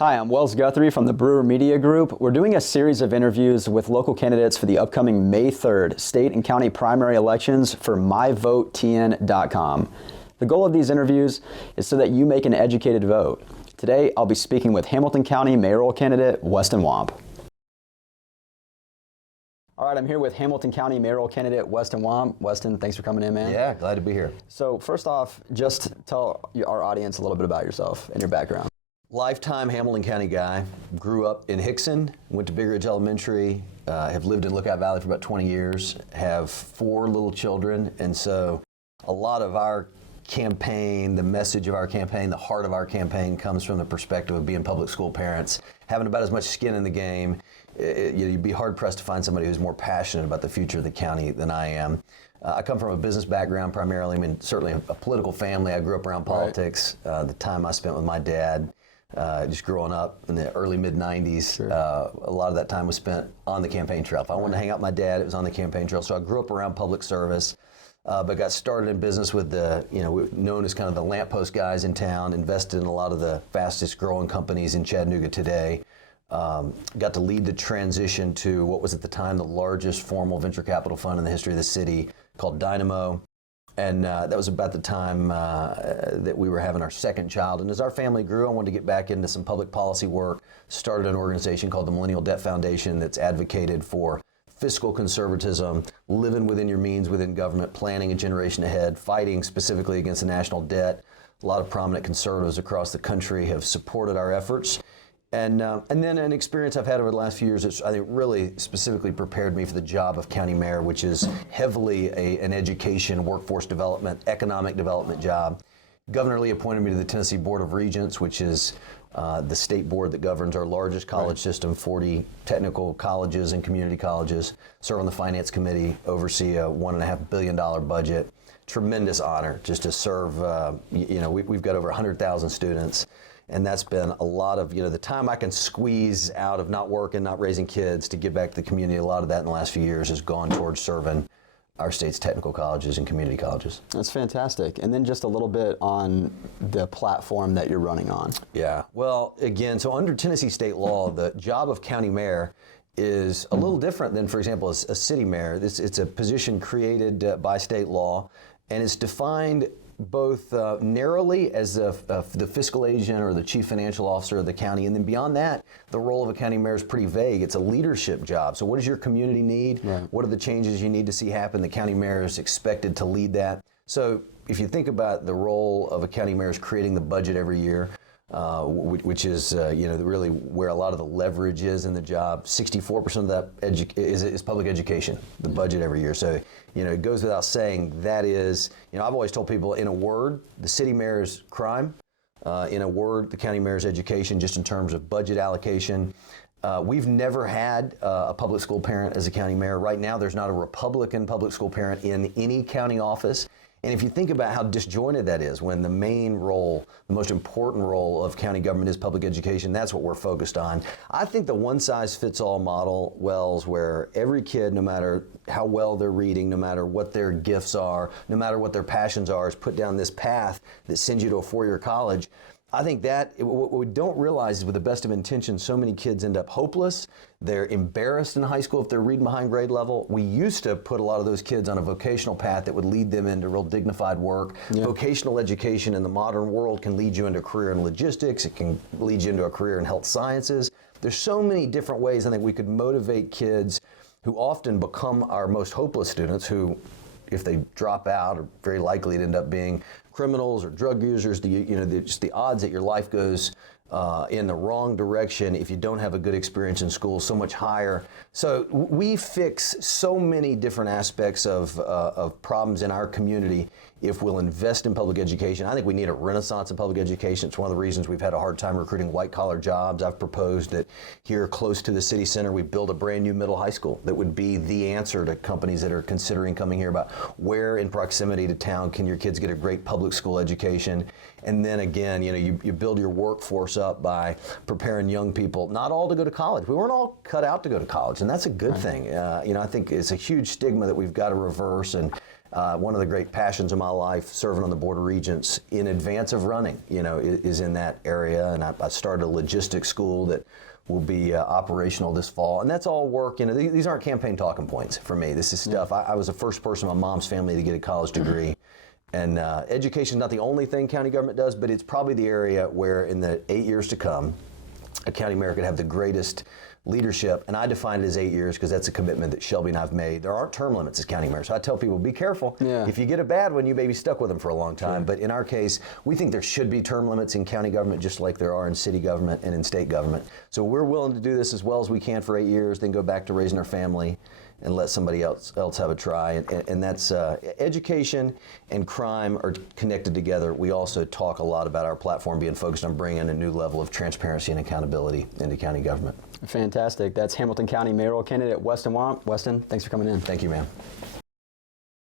Hi, I'm Wells Guthrie from the Brewer Media Group. We're doing a series of interviews with local candidates for the upcoming May 3rd state and county primary elections for myvotetn.com. The goal of these interviews is so that you make an educated vote. Today, I'll be speaking with Hamilton County mayoral candidate Weston Wamp. All right, I'm here with Hamilton County mayoral candidate Weston Wamp. Weston, thanks for coming in, man. Yeah, glad to be here. So first off, just tell our audience a little bit about yourself and your background. Lifetime Hamilton County guy, grew up in Hickson, went to Big Ridge Elementary, have lived in Lookout Valley for about 20 years, have 4 little children, and so a lot of our campaign, the message of our campaign, the heart of our campaign comes from the perspective of being public school parents, having about as much skin in the game. You'd be hard pressed to find somebody who's more passionate about the future of the county than I am. I come from a business background primarily. I mean, certainly a political family. I grew up around politics. Right. The time I spent with my dad, just growing up in the early mid-90s, sure. A lot of that time was spent on the campaign trail. If I wanted to hang out with my dad, it was on the campaign trail. So I grew up around public service, but got started in business with the, known as kind of the lamppost guys in town, invested in a lot of the fastest growing companies in Chattanooga today. Got to lead the transition to what was at the time the largest formal venture capital fund in the history of the city called Dynamo. And that was about the time that we were having our second child. And as our family grew, I wanted to get back into some public policy work, started an organization called the Millennial Debt Foundation that's advocated for fiscal conservatism, living within your means within government, planning a generation ahead, fighting specifically against the national debt. A lot of prominent conservatives across the country have supported our efforts. And then an experience I've had over the last few years that's, I think, really specifically prepared me for the job of county mayor, which is heavily an education, workforce development, economic development job. Governor Lee appointed me to the Tennessee Board of Regents, which is the state board that governs our largest college system, 40 technical colleges and community colleges. Serve on the finance committee, oversee a $1.5 billion budget. Tremendous honor just to serve, we've got over 100,000 students. And that's been a lot of, the time I can squeeze out of not working, not raising kids to give back to the community. A lot of that in the last few years has gone towards serving our state's technical colleges and community colleges. That's fantastic. And then just a little bit on the platform that you're running on. Yeah, well, again, so under Tennessee state law, the job of county mayor is a little different than, for example, a city mayor. It's a position created by state law, and it's defined both narrowly as the fiscal agent or the chief financial officer of the county, and then beyond that, the role of a county mayor is pretty vague. It's a leadership job. So what does your community need? Right. What are the changes you need to see happen? The county mayor is expected to lead that. So if you think about the role of a county mayor is creating the budget every year, which is really where a lot of the leverage is in the job. 64% of that is public education, the budget every year. So it goes without saying that is, I've always told people, in a word, the city mayor's crime. In a word, the county mayor's education, just in terms of budget allocation. We've never had a public school parent as a county mayor. Right now, there's not a Republican public school parent in any county office. And if you think about how disjointed that is, when the main role, the most important role of county government is public education, that's what we're focused on. I think the one-size-fits-all model, Wells, where every kid, no matter how well they're reading, no matter what their gifts are, no matter what their passions are, is put down this path that sends you to a 4-year college. I think that what we don't realize is with the best of intentions, so many kids end up hopeless. They're embarrassed in high school if they're reading behind grade level. We used to put a lot of those kids on a vocational path that would lead them into real dignified work. Yeah. Vocational education in the modern world can lead you into a career in logistics. It can lead you into a career in health sciences. There's so many different ways I think we could motivate kids who often become our most hopeless students who, if they drop out, are very likely to end up being criminals or drug users. Just the odds that your life goes in the wrong direction if you don't have a good experience in school so much higher. So we fix so many different aspects of problems in our community if we'll invest in public education. I think we need a renaissance in public education. It's one of the reasons we've had a hard time recruiting white-collar jobs. I've proposed that here close to the city center, we build a brand new middle high school that would be the answer to companies that are considering coming here about where in proximity to town can your kids get a great public school education. And then again, you build your workforce up by preparing young people, not all to go to college. We weren't all cut out to go to college, and that's a good thing. I think it's a huge stigma that we've got to reverse, and One of the great passions of my life, serving on the Board of Regents in advance of running, is in that area. And I started a logistics school that will be operational this fall. And that's all work. These aren't campaign talking points for me. This is stuff. I was the first person in my mom's family to get a college degree. And education is not the only thing county government does, but it's probably the area where in the 8 years to come, a county mayor could have the greatest leadership, and I define it as 8 years because that's a commitment that Shelby and I have made. There aren't term limits as county mayor, so I tell people, be careful. Yeah. If you get a bad one, you may be stuck with them for a long time. Sure. But in our case, we think there should be term limits in county government just like there are in city government and in state government. So we're willing to do this as well as we can for 8 years, then go back to raising our family and let somebody else have a try. And that's education and crime are connected together. We also talk a lot about our platform being focused on bringing a new level of transparency and accountability into county government. Fantastic. That's Hamilton County mayoral candidate Weston Wamp. Weston, thanks for coming in. Thank you, ma'am.